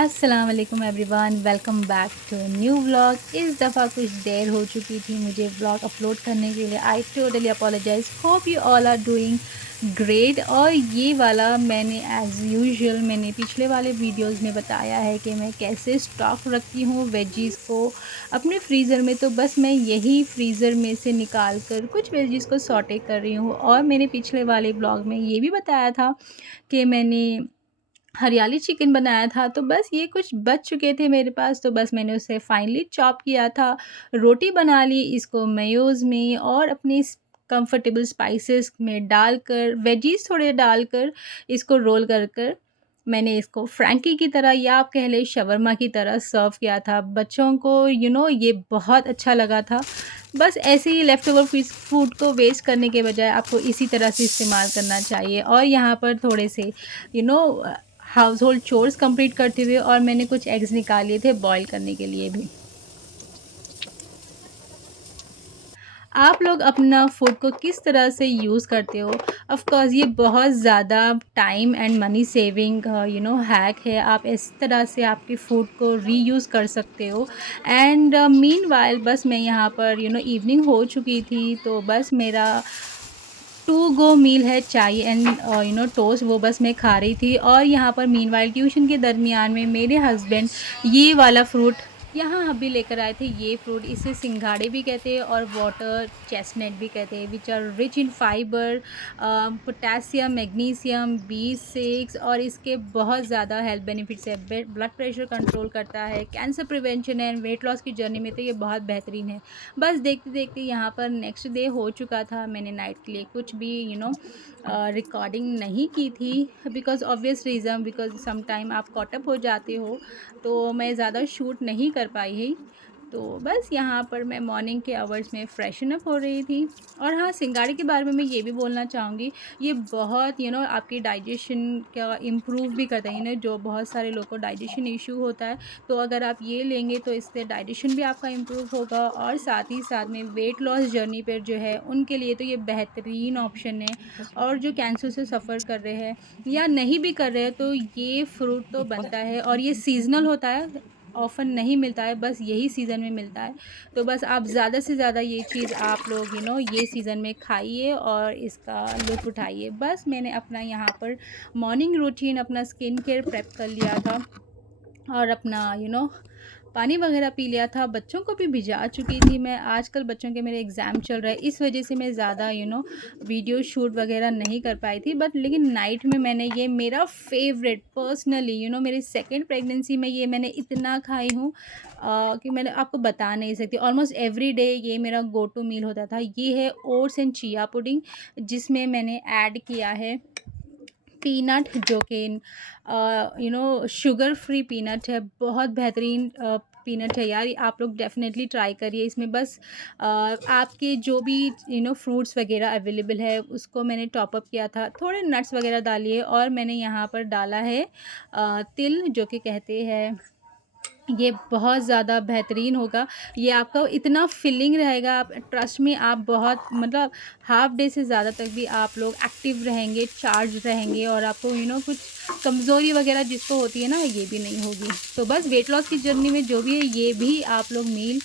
अस्सलाम वालेकुम everyone, welcome back to new vlog. इस दफ़ा कुछ देर हो चुकी थी मुझे व्लॉग अपलोड करने के लिए। I totally apologise. Hope you all are doing great. और ये वाला मैंने एज़ यूजुअल मैंने पिछले वाले वीडियोस में बताया है कि मैं कैसे स्टॉक रखती हूँ वेजीज़ को अपने फ्रीज़र में। तो बस मैं यही फ्रीज़र में से निकाल कर कुछ वेजीज़ को सॉटे कर रही हूँ। और मैंने पिछले वाले ब्लॉग में ये भी बताया था कि मैंने हरियाली चिकन बनाया था, तो बस ये कुछ बच चुके थे मेरे पास, तो बस मैंने उसे फाइनली चॉप किया था। रोटी बना ली, इसको मेयोज़ में और अपनी कंफर्टेबल स्पाइसेस में डालकर, वेजीज़ थोड़े डालकर इसको रोल कर कर मैंने इसको फ्रैंकी की तरह या आप कह लें शवरमा की तरह सर्व किया था। बच्चों को ये बहुत अच्छा लगा था। बस ऐसे ही लेफ़्ट ओवर फूड को वेस्ट करने के बजाय आपको इसी तरह से इस्तेमाल करना चाहिए। और यहाँ पर थोड़े से you know house hold chores complete करते हुए और मैंने कुछ एग्स निकाल लिए थे बॉयल करने के लिए भी। आप लोग अपना फूड को किस तरह से यूज़ करते हो? ऑफ़ कोर्स ये बहुत ज़्यादा time and money saving hack है। आप इस तरह से आपके फूड को रीयूज़ कर सकते हो। एंड मीनवाइल बस मैं यहाँ पर इवनिंग हो चुकी थी, तो बस मेरा टू गो मील है चाय एंड टोस्ट, वो बस मैं खा रही थी। और यहाँ पर मीनवाइल ट्यूशन के दरमियान में मेरे हस्बैंड ये वाला फ्रूट यहाँ अभी लेकर आए थे। ये फ्रूट इसे सिंघाड़े भी कहते हैं और वाटर चेस्टनट भी कहते हैं, which are rich in fibre, potassium, magnesium, B6। और इसके बहुत ज़्यादा हेल्थ बेनिफिट्स है। ब्लड प्रेशर कंट्रोल करता है, cancer prevention and weight loss की जर्नी में तो ये बहुत बेहतरीन है। बस देखते देखते यहाँ पर नेक्स्ट डे हो चुका था। मैंने नाइट के लिए कुछ भी रिकॉर्डिंग नहीं की थी, because obvious reason, because some time आप कॉट अप हो जाते हो, तो मैं ज़्यादा शूट नहीं कर पाई है। तो बस यहाँ पर मैं मॉर्निंग के आवर्स में फ्रेशन अप हो रही थी। और हाँ, सिंगाड़े के बारे में मैं ये भी बोलना चाहूँगी, ये बहुत आपकी डाइजेशन का इम्प्रूव भी करता है। जो बहुत सारे लोगों को डाइजेशन इशू होता है, तो अगर आप ये लेंगे तो इससे डाइजेशन भी आपका इम्प्रूव होगा। और साथ ही साथ में वेट लॉस जर्नी पर जो है उनके लिए तो ये बेहतरीन ऑप्शन है। और जो कैंसर से सफ़र कर रहे हैं या नहीं भी कर रहे हैं, तो ये फ्रूट तो बनता है। और ये सीज़नल होता है, ऑफ़न नहीं मिलता है, बस यही सीज़न में मिलता है। तो बस आप ज़्यादा से ज़्यादा ये चीज़ आप लोग ये सीज़न में खाइए और इसका लुत्फ़ उठाइए। बस मैंने अपना यहाँ पर मॉर्निंग रूटीन, अपना स्किन केयर प्रेप कर लिया था और अपना पानी वगैरह पी लिया था। बच्चों को भी भिजा चुकी थी मैं। आजकल बच्चों के मेरे एग्ज़ाम चल रहे हैं, इस वजह से मैं ज़्यादा वीडियो शूट वगैरह नहीं कर पाई थी। बट लेकिन नाइट में मैंने ये मेरा फेवरेट पर्सनली मेरी सेकंड प्रेगनेंसी में ये मैंने इतना खाई हूँ कि मैंने आपको बता नहीं सकती। ऑलमोस्ट एवरी डे ये मेरा गो टू मील होता था। ये है ओट्स एंड चिया पुडिंग, जिसमें मैंने ऐड किया है पीनट, जो कि शुगर फ्री पीनट है। बहुत बेहतरीन पीनट है यार, आप लोग डेफ़िनेटली ट्राई करिए। इसमें बस आपके जो भी फ्रूट्स वगैरह अवेलेबल है उसको मैंने टॉप अप किया था। थोड़े नट्स वगैरह डालिए और मैंने यहाँ पर डाला है तिल, जो कि कहते हैं, ये बहुत ज़्यादा बेहतरीन होगा। ये आपका इतना फिलिंग रहेगा, आप ट्रस्ट में, आप बहुत मतलब हाफ़ डे से ज़्यादा तक भी आप लोग एक्टिव रहेंगे, चार्ज रहेंगे और आपको कुछ कमज़ोरी वग़ैरह जिसको होती है ना, ये भी नहीं होगी। तो बस वेट लॉस की जर्नी में जो भी है, ये भी आप लोग मील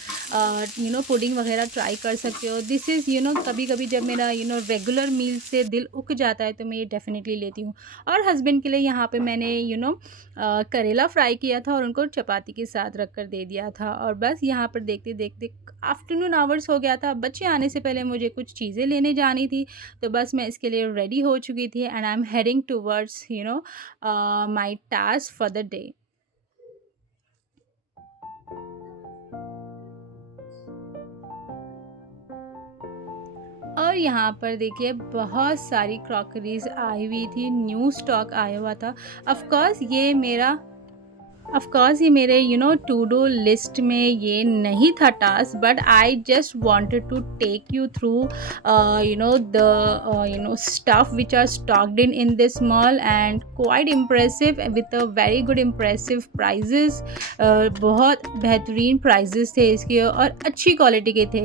पुडिंग वग़ैरह ट्राई कर सकते हो। दिस इज़ कभी-कभी जब मेरा रेगुलर मील से दिल ऊब जाता है, तो मैं ये डेफ़िनेटली लेती हूँ। और हस्बैंड के लिए यहाँ पे मैंने करेला फ्राई किया था और उनको चपाती के साथ रख कर दे दिया था। और बस यहाँ पर देखते-देखते आफ्टरनून आवर्स हो गया था। बच्चे आने से पहले मुझे कुछ चीज़ें लेने जानी थी, तो बस मैं इसके लिए रेडी हो चुकी थी and I am heading towards my task for the day. और यहाँ पर देखिए बहुत सारी क्रॉकरीज़ आई हुई थी, न्यू स्टॉक आया हुआ था। ऑफ़ कोर्स ये मेरा ऑफ कोर्स ये मेरे टू डू लिस्ट में ये नहीं था task, but I just wanted to take you through the stuff which are stocked in this mall and quite impressive with a very good impressive prices। बहुत बेहतरीन prices थे इसके और अच्छी क्वालिटी के थे।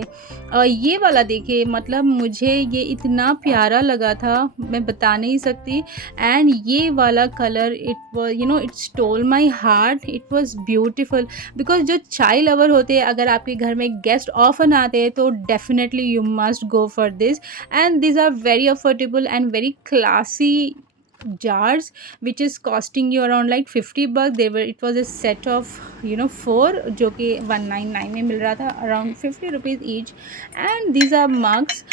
ये वाला देखिए, मतलब मुझे ये इतना प्यारा लगा था, मैं बता नहीं सकती। एंड ये वाला colour it was it stole my heart, it was beautiful. Because जो चाय लवर होते हैं, अगर आपके घर में गेस्ट ऑफन आते हैं तो definitely you must go for this. And these are very affordable and very classy jars which is costing you around like 50 bucks। they were it was a set of 4 जो कि 199 में मिल रहा था, around 50 rupees each। and these are mugs।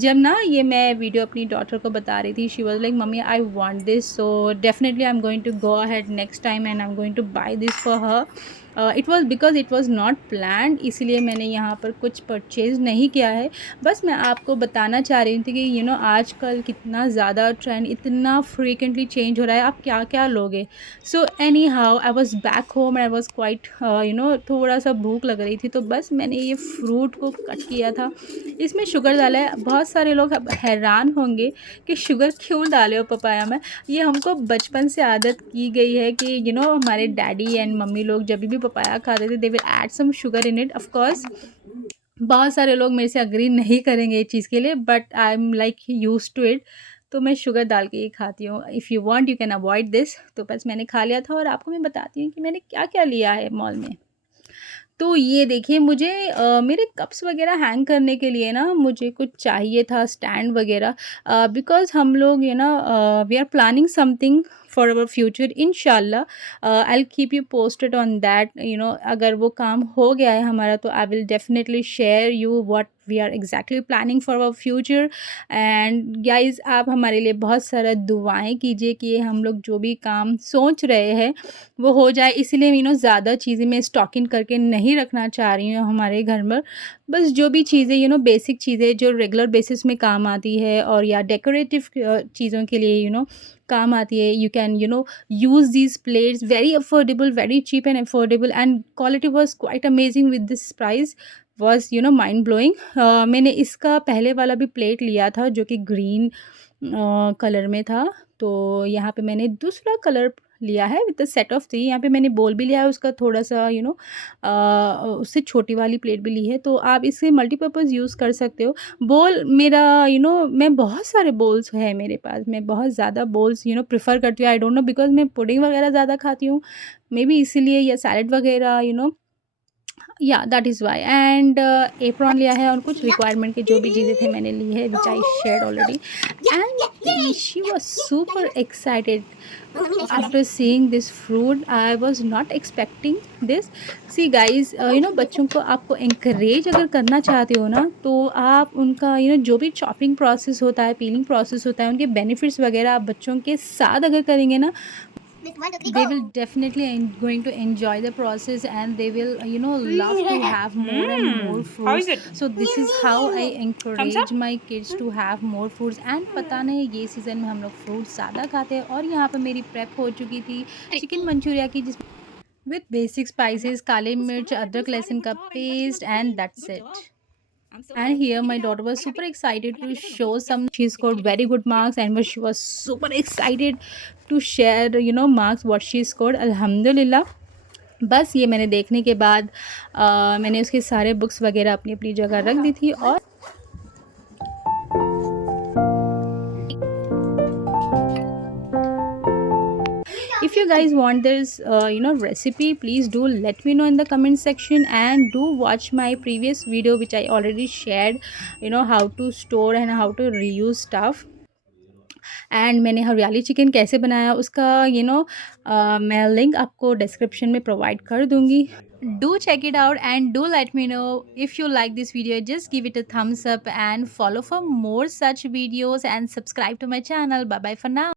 जब ना ये मैं video अपनी डॉटर को बता रही थी, she was like mummy I want this, so definitely I'm going to go ahead next time and I'm going to buy this for her। It was because it was not planned, इसलिए मैंने यहाँ पर कुछ purchase नहीं किया है। बस मैं आपको बताना चाह रही थी कि आजकल कितना ज़्यादा ट्रेंड इतना फ्रीक्वेंटली चेंज हो रहा है, आप क्या क्या लोगे। So any how I was back home, I was quite थोड़ा सा भूख लग रही थी, तो बस मैंने ये फ्रूट को कट किया था। इसमें शुगर डाला है। बहुत सारे लोग अब हैरान होंगे कि शुगर क्यों डाले हो पपाया में। ये हमको बचपन से आदत की गई है कि हमारे डैडी एंड मम्मी लोग जब भी पपाया खाते थे, they will add some sugar in it. Of course बहुत सारे लोग मेरे से अग्री नहीं करेंगे इस चीज़ के लिए, but I am like used to it, तो मैं शुगर डाल के ही खाती हूँ। If you want you can avoid this. तो बस मैंने खा लिया था और आपको मैं बताती हूँ कि मैंने क्या क्या लिया है मॉल में। तो ये देखिए, मुझे मेरे कप्स वगैरह हैंग करने के लिए ना मुझे कुछ चाहिए था, स्टैंड वगैरह। बिकॉज़ हम लोग we are planning something for our future इंशाल्लाह। I will keep you posted on that. अगर वो काम हो गया है हमारा तो I will definitely share you what we are exactly planning for our future. And guys, आप हमारे लिए बहुत सारा दुआएं कीजिए कि ये हम लोग जो भी काम सोच रहे हैं वो हो जाए। इसीलिए ज़्यादा चीज़ें मैं स्टॉकिंग करके नहीं रखना चाह रही हूँ हमारे घर में। बस जो भी चीज़ें बेसिक चीज़ें जो रेगुलर बेसिस में काम आती है और या डेकोरेटिव चीज़ों के लिए काम आती है, you can use these plates very affordable, very cheap and affordable, and quality was quite amazing with this price was mind blowing. मैंने इसका पहले वाला भी प्लेट लिया था जो कि ग्रीन कलर में था, तो यहाँ पे मैंने दूसरा कलर लिया है विद द सेट ऑफ 3। यहाँ पे मैंने बोल भी लिया है उसका थोड़ा सा उससे छोटी वाली प्लेट भी ली है, तो आप इसे मल्टीपर्पज़ यूज़ कर सकते हो। बोल मेरा मैं बहुत सारे बोल्स है मेरे पास, मैं बहुत ज़्यादा बोल्स प्रेफर करती हूँ। आई डोंट नो, बिकॉज मैं पुडिंग वगैरह ज़्यादा खाती हूँ, मे बी इसीलिए, या सैलड वगैरह या that is why. And apron लिया है और कुछ रिक्वायरमेंट की जो भी चीज़ें थे मैंने ली है, which I shared already. And she was super excited after seeing this fruit. I was not expecting this. See guys, बच्चों को आपको इंकरेज अगर करना चाहते हो ना, तो आप उनका जो भी चॉपिंग प्रोसेस होता है, पीलिंग प्रोसेस होता है, उनके बेनिफिट्स वगैरह आप बच्चों के साथ अगर करेंगे ना, they will definitely going to enjoy the process, and they will love to have more and more How is fruits। it? So this is how I Thumbs encourage up? my kids to have more fruits। and पता नहीं ये season में हम लोग fruits ज़्यादा खाते हैं। और यहाँ पर मेरी प्रेप हो चुकी थी चिकन मंचूरिया की, जिस with basic spices, काली मिर्च, अदरक लहसुन का paste, and that's it। And here my daughter was super excited to show some, she scored very good marks, and she was super excited to share marks what she scored। अल्हम्दुलिल्लाह। बस ये मैंने देखने के बाद मैंने उसके सारे बुक्स वगैरह अपनी अपनी जगह रख दी थी। और if you guys want this recipe, please do let me know in the comment section, and do watch my previous video which I already shared, how to store and how to reuse stuff। And मैंने हरियाली chicken कैसे बनाया उसका मैं link आपको description में provide कर दूंगी। Do check it out and do let me know if you like this video, just give it a thumbs up and follow for more such videos and subscribe to my channel. Bye bye for now.